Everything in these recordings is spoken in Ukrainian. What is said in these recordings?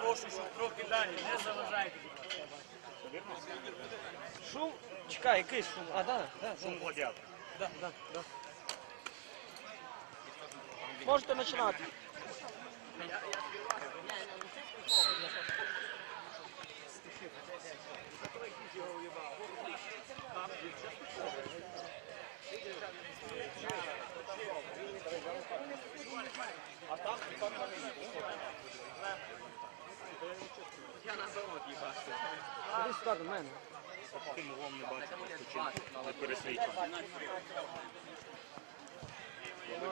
прошу, щоб трохи далі, не заважайте. Шум? Чекай, який шум? А, да, да. Шум гладіатор. Да, да, да. Можете починати. Іди сюди до мене. Тим углом не бачу, причин не пересвічено. Ти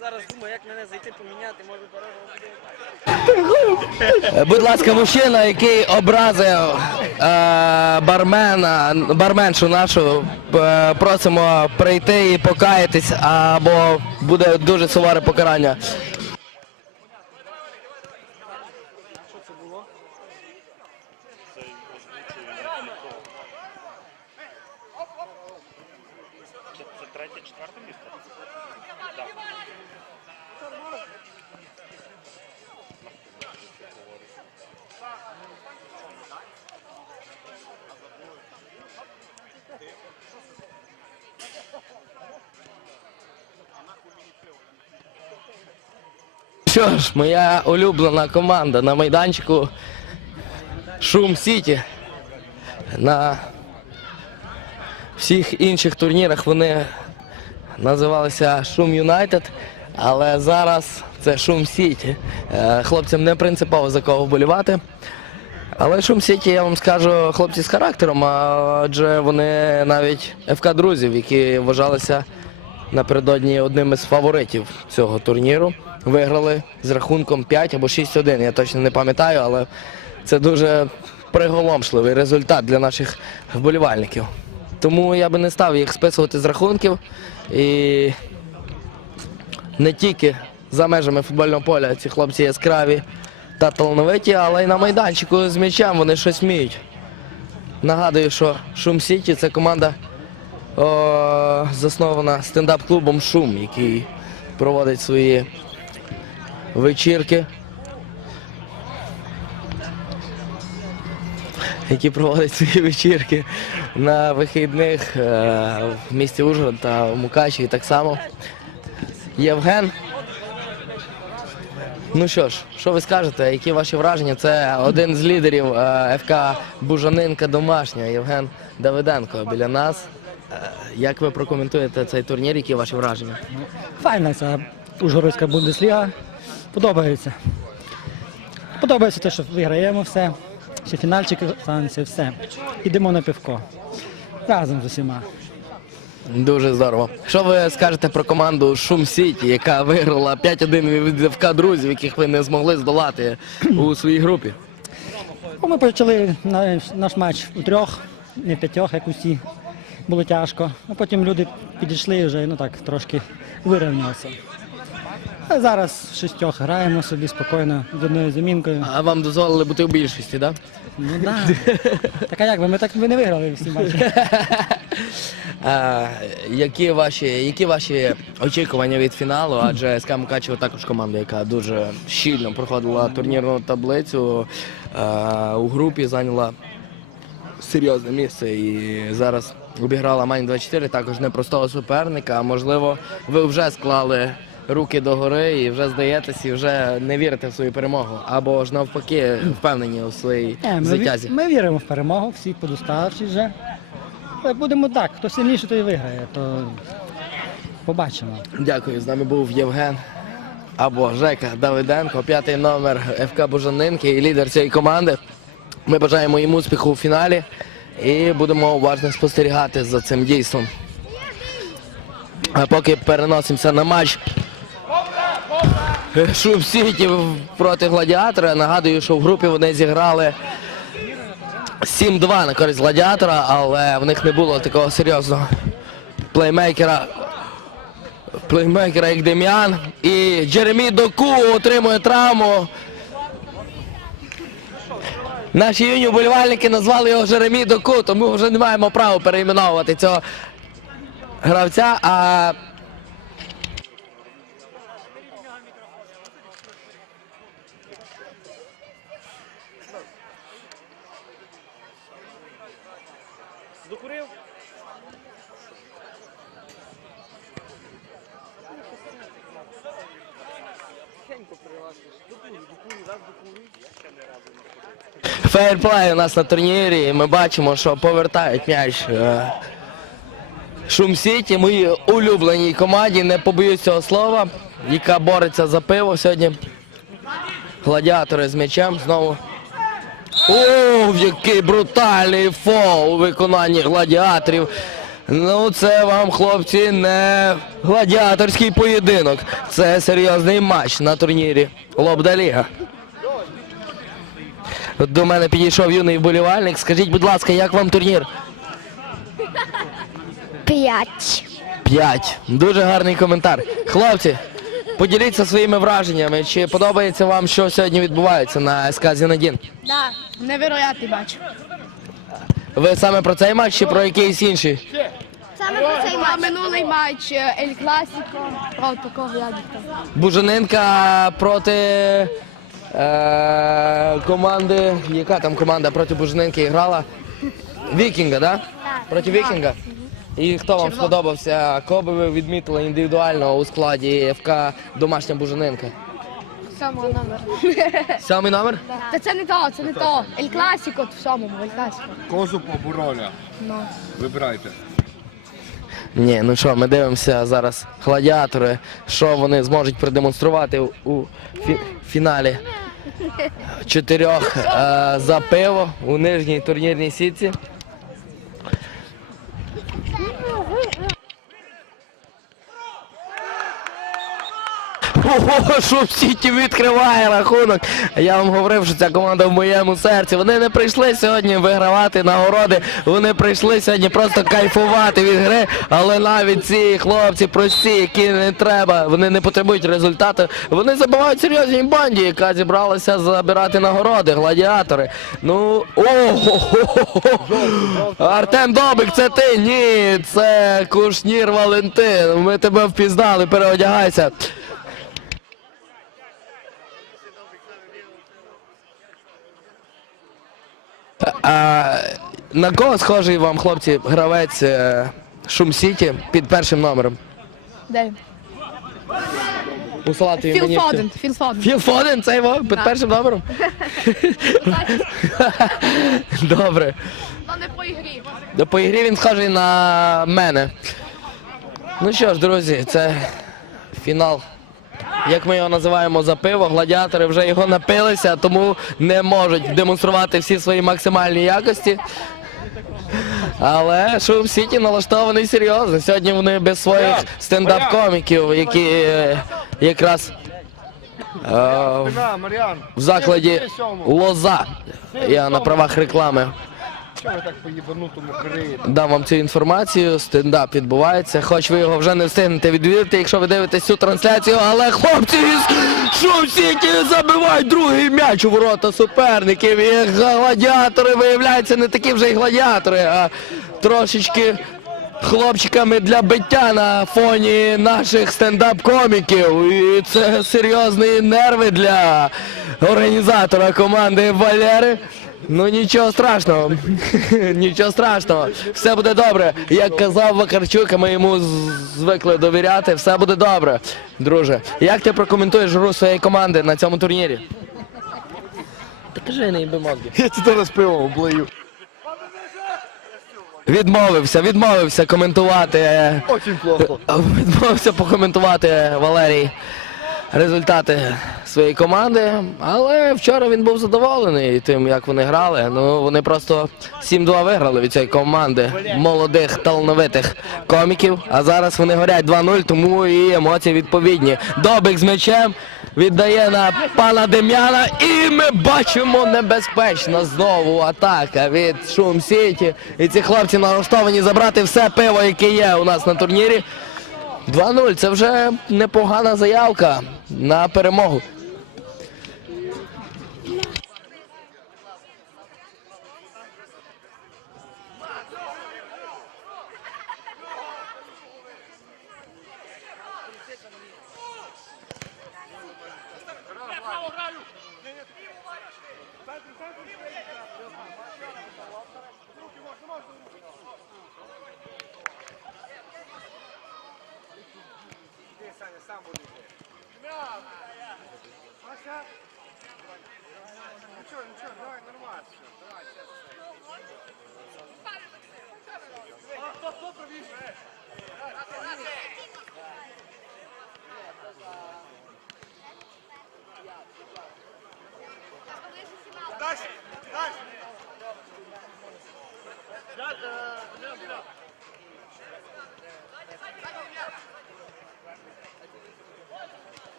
зараз думаю, як мене зайти поміняти, може дорога. Будь ласка, мужчина, який образив е, бармена, барменшу нашу, е, просимо прийти і покаятись, або буде дуже суворе покарання. Що це було? Це озвучує нікого. Це, це третє, четверте місце? Так. Що ж, моя улюблена команда на майданчику Шум Сіті. На всіх інших турнірах вони називалися Шум Юнайтед, але зараз це Шум Сіті. Е, Хлопцям не принципово за кого вболівати. Але Шум Сіті, я вам скажу, хлопці з характером, адже вони навіть ФК друзів, які вважалися напередодні одним із фаворитів цього турніру. Виграли з рахунком 5 або 6-1, я точно не пам'ятаю, але це дуже приголомшливий результат для наших вболівальників. Тому я би не став їх списувати з рахунків. І не тільки за межами футбольного поля ці хлопці яскраві та талановиті, але й на майданчику з м'ячем вони щось вміють. Нагадую, що Шум Сіті це команда о, заснована стендап-клубом Шум, який проводить свої вечірки. Які проводить свої вечірки на вихідних е, в місті Ужгород та в Мукачеві так само. Євген. Ну що ж, що ви скажете? Які ваші враження? Це один з лідерів е, ФК Бужанинка домашня, Євген Давиденко біля нас. Е, Як ви прокоментуєте цей турнір? Які ваші враження? Файна ця Ужгородська Бундесліга. Подобається. Подобається те, що виграємо все. Ще фінальчики станеться, все. Ідемо на пивко. Разом з усіма. Дуже здорово. Що ви скажете про команду Шум Сіті, яка виграла 5-1 від ФК друзів, яких ви не змогли здолати у своїй групі? Ми почали наш матч у трьох, не п'ятьох, як усі. Було тяжко. А потім люди підійшли і вже ну так трошки вирівнялося. А зараз шістьох граємо собі спокійно з одною замінкою. А вам дозволили бути у більшості, так? Ну да. Так а як би ми так би не виграли всі матчі. А, які, ваші, які ваші очікування від фіналу? Адже СК Мукачево також команда, яка дуже щільно проходила турнірну таблицю. А, у групі зайняла серйозне місце і зараз обіграла Мань 24 також непростого суперника. Можливо, ви вже склали руки догори і вже здаєтесь, і вже не вірите в свою перемогу. Або ж навпаки впевнені у своїй Ні, ми, звитязі. ми віримо в перемогу, всі подоставши вже. Але будемо так, хто сильніше, той і виграє, то побачимо. Дякую. З нами був Євген або Жека Давиденко, п'ятий номер ФК Бужанинки і лідер цієї команди. Ми бажаємо їм успіху у фіналі і будемо уважно спостерігати за цим дійством. А поки переносимося на матч. Шум Сіті проти гладіатора. Нагадую, що в групі вони зіграли 7-2 на користь гладіатора, але в них не було такого серйозного плеймейкера плеймейкера як Дем'ян. І Джеремі Доку отримує травму. Наші юні вболівальники назвали його Джеремі Доку, тому вже не маємо права перейменовувати цього гравця, а фейерплей у нас на турнірі. І ми бачимо, що повертають м'яч. е, Шум Сіті, моїй улюбленій команді, не побоюсь цього слова, яка бореться за пиво сьогодні. Гладіатори з м'ячем знову. О, який брутальний фол у виконанні гладіаторів. Ну, це вам, хлопці, не гладіаторський поєдинок. Це серйозний матч на турнірі Лобда Ліга. До мене підійшов юний вболівальник. Скажіть, будь ласка, як вам турнір? П'ять. П'ять. Дуже гарний коментар. Хлопці, поділіться своїми враженнями. Чи подобається вам, що сьогодні відбувається на СК Зінедін? Да, невероятний матч. Ви саме про цей матч чи про якийсь інший? Саме про цей матч. Минулий матч е, Ель Класіко проти такого ядерка. Буженинка проти команди. Яка там команда проти Буженинки грала? Вікінга, да? Проти Вікінга? І хто вам сподобався? Кого би ви відмітили індивідуально у складі ФК Домашня Буженинка? Сьомого номер. Та це не то, це не то. Ель Класіко в сьомому, Ель Класіко. Козу побороля. Ну. Вибирайте. Ні, ну що, ми дивимося зараз гладіатори, що вони зможуть продемонструвати у- фі- фіналі чотирьох е, за пиво у нижній турнірній сітці. Ого, що в Сіті відкриває рахунок. Я вам говорив, що ця команда в моєму серці. Вони не прийшли сьогодні вигравати нагороди. Вони прийшли сьогодні просто кайфувати від гри. Але навіть ці хлопці прості, які не треба, вони не потребують результату. Вони забувають серйозній банді, яка зібралася забирати нагороди, гладіатори. Ну ого, Артем Добик, це ти? Ні, це Кушнір Валентин. Ми тебе впізнали, переодягайся. А, на кого схожий вам, хлопці, гравець е, Шум Сіті під першим номером? Де? У салатовій Філ. Фоден. Філ Фоден. Філ Фоден, це його під першим номером? Добре. Ну не по ігрі. Да По ігрі він схожий на мене. Ну що ж, друзі, це фінал. Як ми його називаємо за пиво, гладіатори вже його напилися, тому не можуть демонструвати всі свої максимальні якості. Але Шум Сіті налаштований серйозно. Сьогодні вони без своїх стендап-коміків, які е, якраз е, в закладі Лоза. Я на правах реклами ви так по їбанутому криєте? дам вам цю інформацію. Стендап відбувається. Хоч ви його вже не встигнете відвідати, якщо ви дивитесь цю трансляцію, але хлопці з Шум Сіті забивають другий м'яч у ворота суперників. І гладіатори виявляються не такі вже й гладіатори, а трошечки. Хлопчиками для биття на фоні наших стендап-коміків. І це серйозні нерви для організатора команди Валери. Ну нічого страшного, нічого страшного, все буде добре. Як казав Вакарчук, ми йому звикли довіряти, все буде добре. Друже, як ти прокоментуєш гру своєї команди на цьому турнірі? Та кажи, не їби мозги. Я тебе зараз пиво облию. Відмовився, відмовився коментувати. Очень плохо. Відмовився покоментувати Валерій результати своєї команди. Але вчора він був задоволений тим, як вони грали. Ну вони просто 7-2 виграли від цієї команди молодих талановитих коміків. А зараз вони горять 2-0, тому і емоції відповідні. Добик з м'ячем віддає на пана Дем'яна, і ми бачимо небезпечна знову атака від Шум Сіті. І ці хлопці налаштовані забрати все пиво, яке є у нас на турнірі. 2-0 це вже непогана заявка на перемогу.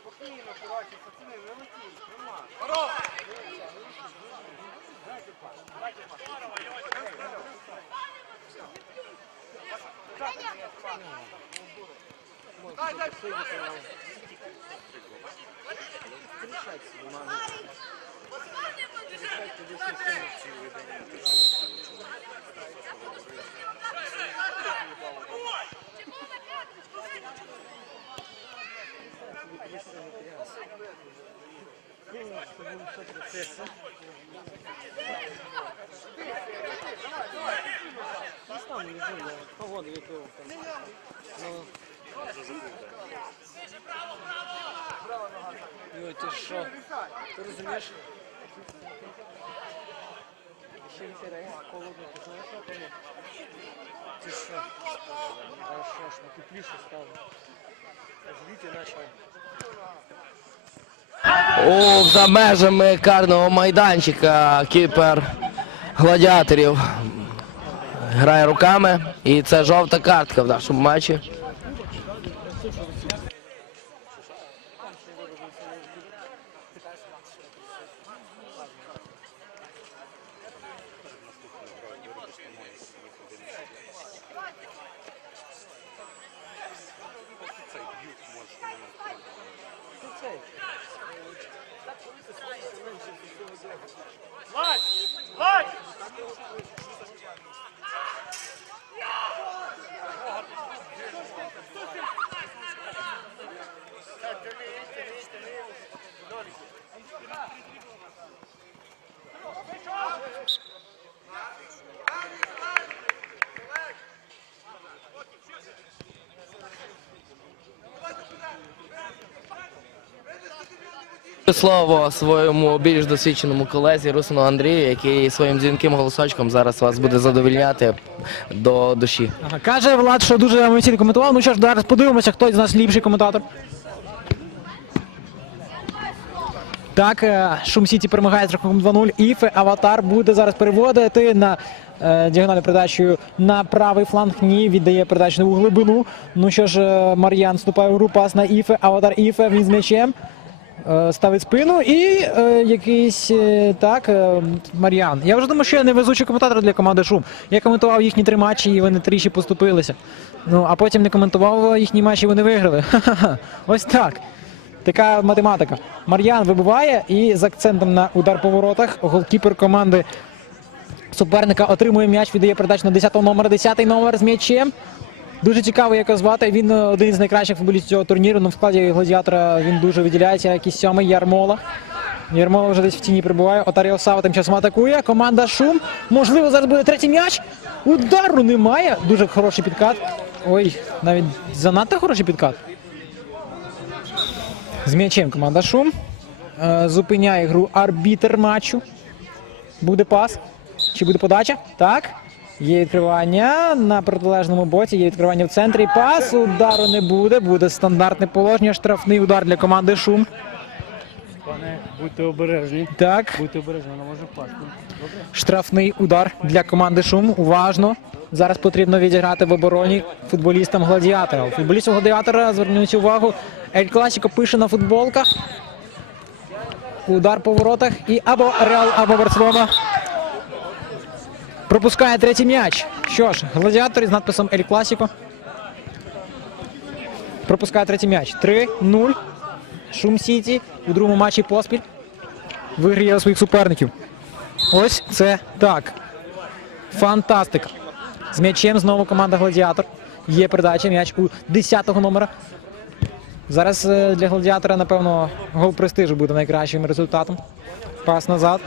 Спокійно, коротше, пацани, не летіть, нормально. Погоду яку. Йой, ти що? Ти розумієш? Ще інтерес, холодно, ти знаєш, що воно? Ти що? А що ну тепліше стало. О, за межами карного майданчика кіпер гладіаторів грає руками. І це жовта картка в нашому матчі. Слово своєму більш досвідченому колезі Русину Андрію, який своїм дзвінким голосочком зараз вас буде задовільняти до душі. Ага, Каже Влад, що дуже емоційно коментував. Ну що ж, зараз подивимося, хто з нас ліпший коментатор. Так, е, Шум Сіті перемагає з рахунком 2-0. Іфе Аватар буде зараз переводити на е, діагональну передачу на правий фланг. Ні, віддає передачу у глибину. Ну що ж, е, Мар'ян вступає в гру, пас на Іфе. Аватар Іфе, він з м'ячем. Е, Ставить спину і е, якийсь е, так, е, Мар'ян. Я вже думаю, що я невезучий коментатор для команди Шум. Я коментував їхні три матчі, і вони тричі поступилися. Ну, а потім не коментував їхні матчі, і вони виграли. Ха-ха-ха.Ось так. Така математика. Мар'ян вибиває і з акцентом на удар по воротах голкіпер команди суперника отримує м'яч, віддає передачу на 10 номер, 10 номер з м'ячем. Дуже цікаво, як його звати. Він е, один з найкращих футболістів цього турніру. Ну, в складі гладіатора він дуже виділяється. Якийсь сьомий Ярмола. Ярмола вже десь в тіні прибуває. Отаріо Сава тим часом атакує. Команда Шум. Можливо, зараз буде третій м'яч. Удару немає. Дуже хороший підкат. Ой, навіть занадто хороший підкат. З м'ячем команда Шум. Е, Зупиняє гру арбітер матчу. Буде пас. Чи буде подача? Так. Є відкривання на протилежному боці, є відкривання в центрі. Пас. Удару не буде. Буде стандартне положення. Штрафний удар для команди Шум. Пане, будьте обережні. Так, Будьте обережні, вона може впасти. Штрафний удар для команди Шум. Уважно. Зараз потрібно відіграти в обороні футболістам гладіатора. Футболістів гладіатора зверніть увагу. Ель Класіко пише на футболках. Удар по воротах і або Реал, або Барселона. Пропускає третій м'яч. Що ж, гладіатор із надписом Ель Класіко. Пропускає третій м'яч. 3-0. Шум Сіті у другому матчі поспіль. Виграє своїх суперників. Ось це так. Фантастика. З м'ячем знову команда Гладіатор. Є передача м'яч у 10-го номера. Зараз е, для гладіатора, напевно, гол престижу буде найкращим результатом. Пас назад.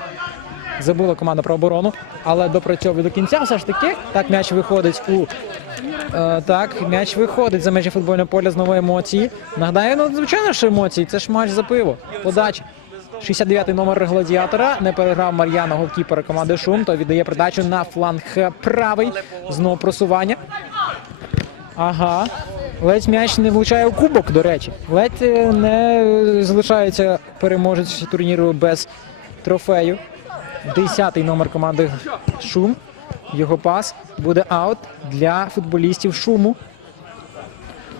Забула команда про оборону, але допрацьовує до кінця. Все ж таки, так м'яч виходить у. Е, так, м'яч виходить за межі футбольного поля знову емоції. Нагадаю, ну звичайно ж емоції. Це ж матч за пиво. Подача. 69-й номер гладіатора не переграв Мар'яна голкіпера команди Шум, то віддає передачу на фланг правий. Знову просування. Ага. Ледь м'яч не влучає у кубок, до речі. Ледь е, не залишається переможець турніру без трофею. Десятий номер команди Шум. Його пас буде аут для футболістів шуму.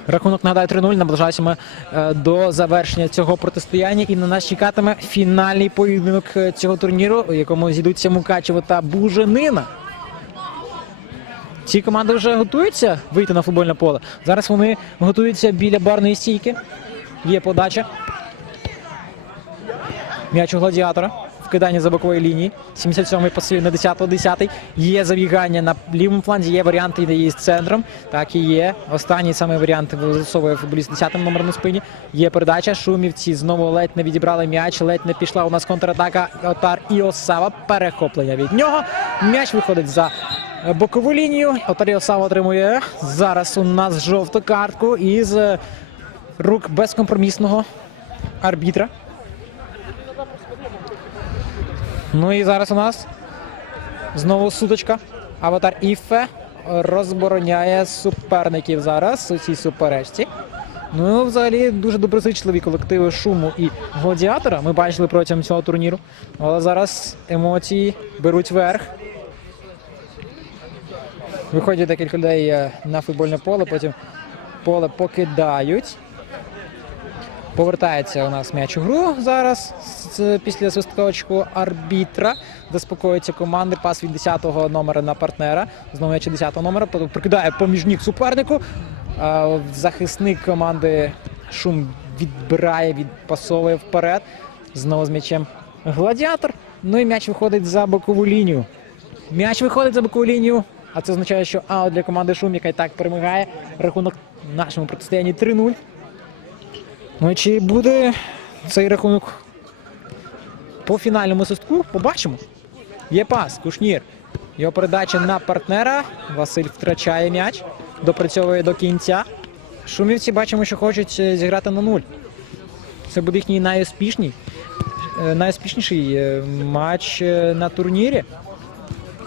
Рахунок нагадаю 3-0. Наближаємося е, до завершення цього протистояння. І на нас чекатиме фінальний поєдинок е, цього турніру, у якому зійдуться Мукачево та Буженина. Ці команди вже готуються вийти на футбольне поле. Зараз вони готуються біля барної стійки. Є подача. М'яч у гладіатора. Вкидання за бокової лінії. 77-й пасує на 10-го, 10-й. Є забігання на лівому фланзі, є варіанти ідеї з центром. Так і є. Останній саме варіант засовує футболіст 10-м номером на спині. Є передача. Шумівці знову ледь не відібрали м'яч, ледь не пішла у нас контратака. Отар і Осава. Перехоплення від нього. М'яч виходить за е, бокову лінію. Отар і Осава отримує зараз у нас жовту картку із е, рук безкомпромісного арбітра. Ну і зараз у нас знову суточка. Аватар Іфе розбороняє суперників зараз у цій суперечці. Ну, взагалі, дуже доброзичливі колективи шуму і гладіатора. Ми бачили протягом цього турніру. Але зараз емоції беруть верх. Виходять декілька людей е, на футбольне поле, потім поле покидають. Повертається у нас м'яч у гру зараз після свистковочку арбітра. Заспокоюється команди. Пас від 10-го номера на партнера. Знову м'яч 10-го номера. Прикидає поміж ніг супернику. Захисник команди Шум відбирає, відпасовує вперед. Знову з м'ячем гладіатор. Ну і м'яч виходить за бокову лінію. М'яч виходить за бокову лінію. А це означає, що аут для команди Шум, яка і так перемагає. Рахунок нашому протистоянні 3-0. Ну і чи буде цей рахунок по фінальному свистку? Побачимо. Є пас, Кушнір. Його передача на партнера. Василь втрачає м'яч, допрацьовує до кінця. Шумівці бачимо, що хочуть е, зіграти на нуль. Це буде їхній найуспішній, е, найуспішніший е, матч на турнірі.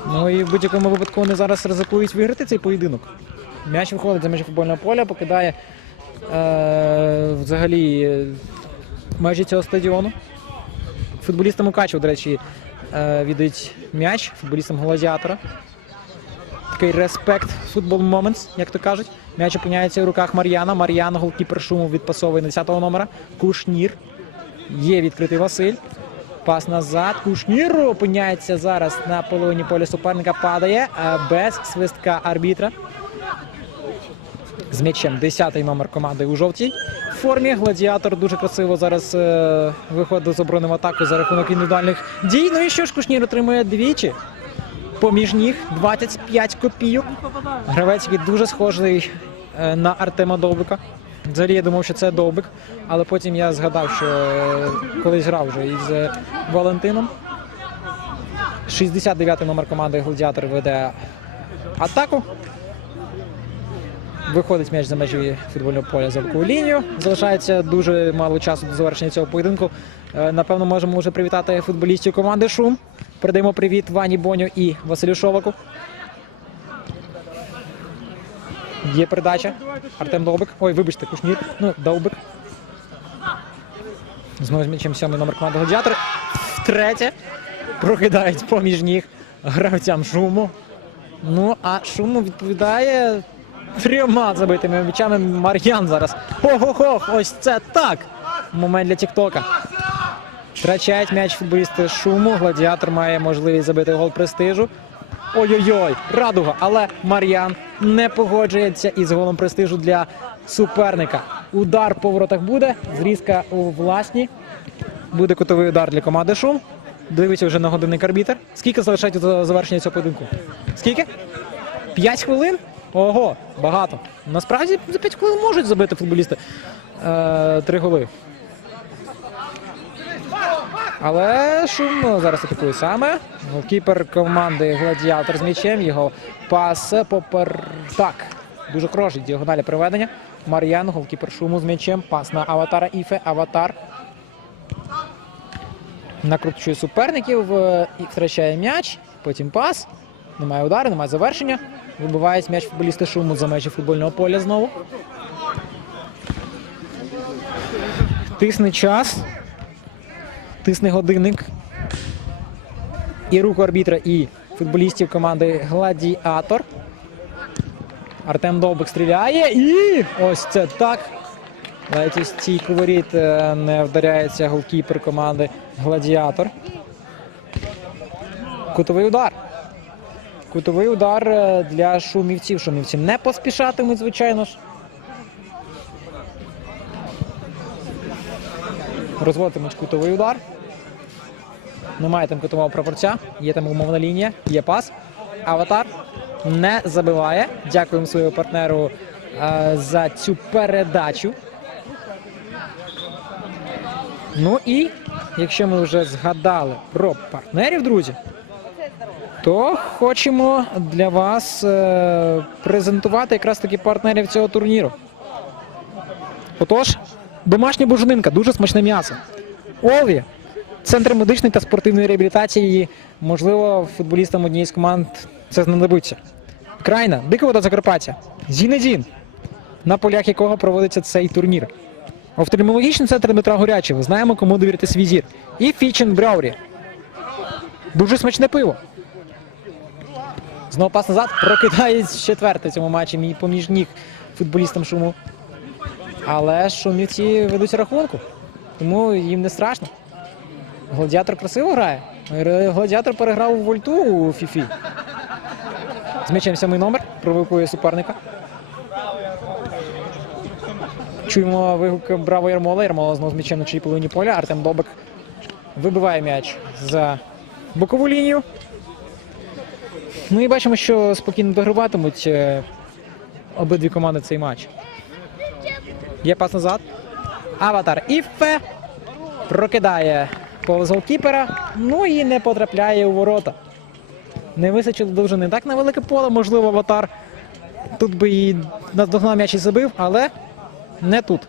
Ну і в будь-якому випадку вони зараз ризикують виграти цей поєдинок. М'яч виходить за межі футбольного поля, покидає е, взагалі межі цього стадіону. Футболістам Мукачева, до речі, е, віддають м'яч, футболістам гладіатора. Такий респект футбол моментс, як то кажуть. М'яч опиняється в руках Мар'яна. Мар'яна, голкіпер шуму відпасовує на 10-го номера. Кушнір. Є відкритий Василь. Пас назад. Кушнір опиняється зараз на половині поля суперника. Падає е, без свистка арбітра з м'ячем. 10-й номер команди у жовтій формі. Гладіатор дуже красиво зараз е, виходить з оборони в атаку за рахунок індивідуальних дій. Ну і що ж Кушнір отримує двічі. Поміж ніг 25 копійок. Гравець, який дуже схожий е, на Артема Довбика. Взагалі я думав, що це Довбик, але потім я згадав, що е, колись грав вже із Валентином. 69-й номер команди Гладіатор веде атаку. Виходить м'яч за межі футбольного поля за бокову лінію. Залишається дуже мало часу до завершення цього поєдинку. Е, Напевно, можемо вже привітати футболістів команди Шум. Передаємо привіт Вані Боню і Василю Шоваку. Є передача. Артем Довбик. Ой, вибачте, Кушнір. Ну, Довбик. Знову з м'ячем сьомий номер команди Гладіатор. Втретє прокидають поміж ніг гравцям шуму. Ну, а шуму відповідає трьома забитими м'ячами Мар'ян зараз. Ох-ох-ох, ось це так. Момент для Тіктока. Втрачають м'яч футболісти шуму. Гладіатор має можливість забити гол престижу. Ой-ой-ой, радуга, але Мар'ян не погоджується із голом престижу для суперника. Удар по воротах буде, зрізка у власні. Буде кутовий удар для команди Шум. Дивиться вже на годинник арбітер. Скільки залишається завершення цього поєдинку? Скільки? П'ять хвилин? Ого, багато. Насправді за 5 хвилин можуть забити футболісти е, три голи. Але шум зараз атакує саме. Голкіпер команди Гладіатор з м'ячем. Його пас попер. Так. Дуже хороший діагоналі приведення. Мар'ян, голкіпер шуму з м'ячем. Пас на аватара Іфе. Аватар. Накручує суперників е, втрачає м'яч. Потім пас. Немає удару, немає завершення. Вибивають м'яч футболісти шуму за межі футбольного поля знову. Тисне час. Тисне годинник. І руку арбітра, і футболістів команди Гладіатор. Артем Довбик стріляє. І ось це так. Навіть із стійку воріт е, не вдаряється голкіпер команди Гладіатор. Кутовий удар. Кутовий удар е, для шумівців. Шумівці не поспішатимуть, звичайно ж. Розводитимуть кутовий удар. Немає там кутового прапорця, є там умовна лінія, є пас. Аватар не забиває. Дякуємо своєму партнеру е, за цю передачу. Ну і якщо ми вже згадали про партнерів, друзі, то хочемо для вас е, презентувати якраз таки партнерів цього турніру. Отож, домашня буженинка, дуже смачне м'ясо. Олві, центр медичної та спортивної реабілітації. Можливо, футболістам однієї з команд це знадобиться. Крайна, дика вода Закарпаття, Зінедін, на полях якого проводиться цей турнір. Офтальмологічний центр Дмитра Горячого. Знаємо, кому довірити свій зір. І Фічен Бряурі. Дуже смачне пиво. Знову пас назад. Прокидає четверте в цьому матчі мій поміж ніг футболістам шуму. Але шумівці ведуть рахунку. Тому їм не страшно. Гладіатор красиво грає. Гладіатор переграв у вольту у Фіфі. З м'ячем сьомий номер. Провокує суперника. Чуємо вигук Браво Ярмола. Ярмола знову з м'ячем на чиїй половині поля. Артем Добик вибиває м'яч за бокову лінію. Ну і бачимо, що спокійно дограватимуть е, обидві команди цей матч. Є пас назад. Аватар Іфе прокидає повз голкіпера. Ну і не потрапляє у ворота. Не височило довжини. Так на велике поле, можливо, аватар. Тут би і наздогнав м'яч і забив, але не тут.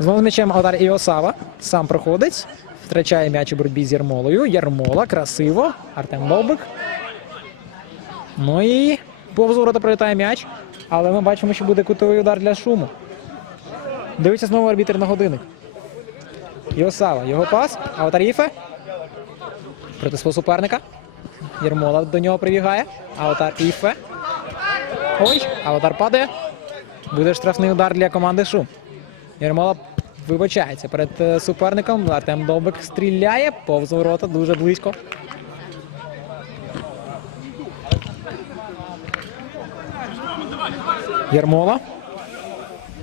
Знову з м'ячем Аватар Іосава. Сам проходить. Втрачає м'яч у боротьбі з Ярмолою. Ярмола красиво. Артем Довбик. Ну і повз ворота прилітає м'яч. Але ми бачимо, що буде кутовий удар для шуму. Дивиться знову арбітр на годинник. Іосава. Його пас. Аватар Іфе. Проти свого суперника. Єрмола до нього прибігає. Аватар Іфе. Ой, аватар падає. Буде штрафний удар для команди Шум. Єрмола вибачається перед е, суперником. Артем Довбик стріляє. Повз ворота дуже близько. Єрмола.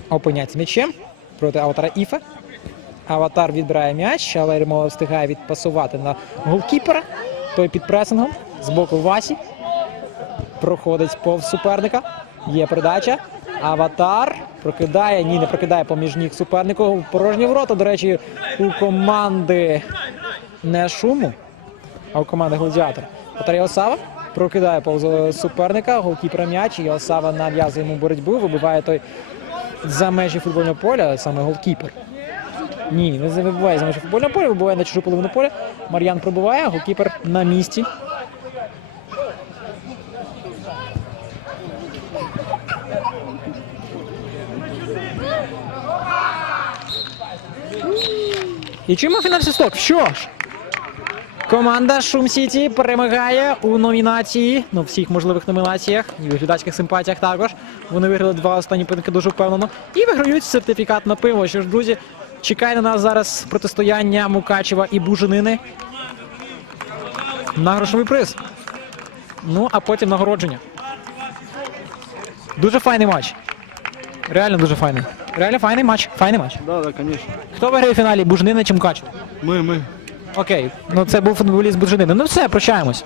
Опиняється м'ячем проти аватара Іфе. Аватар відбирає м'яч, але Єрмола встигає відпасувати на голкіпера. Той під пресингом з боку Васі. Проходить повз суперника. Є передача. Аватар прокидає. Ні, не прокидає поміж ніг супернику. Порожні ворота, до речі, у команди не шуму, а у команди Гладіатор. Аватар Йосава прокидає повз суперника. Голкіпера м'яч. Йосава нав'язує йому боротьбу. Вибиває той за межі футбольного поля, саме голкіпер. Ні, не вибиває за межі футбольного поля, вибиває на чужу половину поля. Мар'ян пробиває, голкіпер на місці. І чуємо фінальний свисток. Що ж? Команда Шум Сіті перемагає у номінації, ну, всіх можливих номінаціях, і в глядацьких симпатіях також. Вони виграли два останні поєдинки дуже впевнено. І виграють сертифікат на пиво. Що ж, друзі, чекає на нас зараз протистояння Мукачева і Буженини на грошовий приз. Ну, а потім нагородження. Дуже файний матч. Реально дуже файний. Реально файний матч. Файний матч. Да, да, конечно. Хто виграє в фіналі? Бужнина чи Мукачево? Ми, ми. Окей, ну це був футболіст Буженини. Ну все, прощаємось.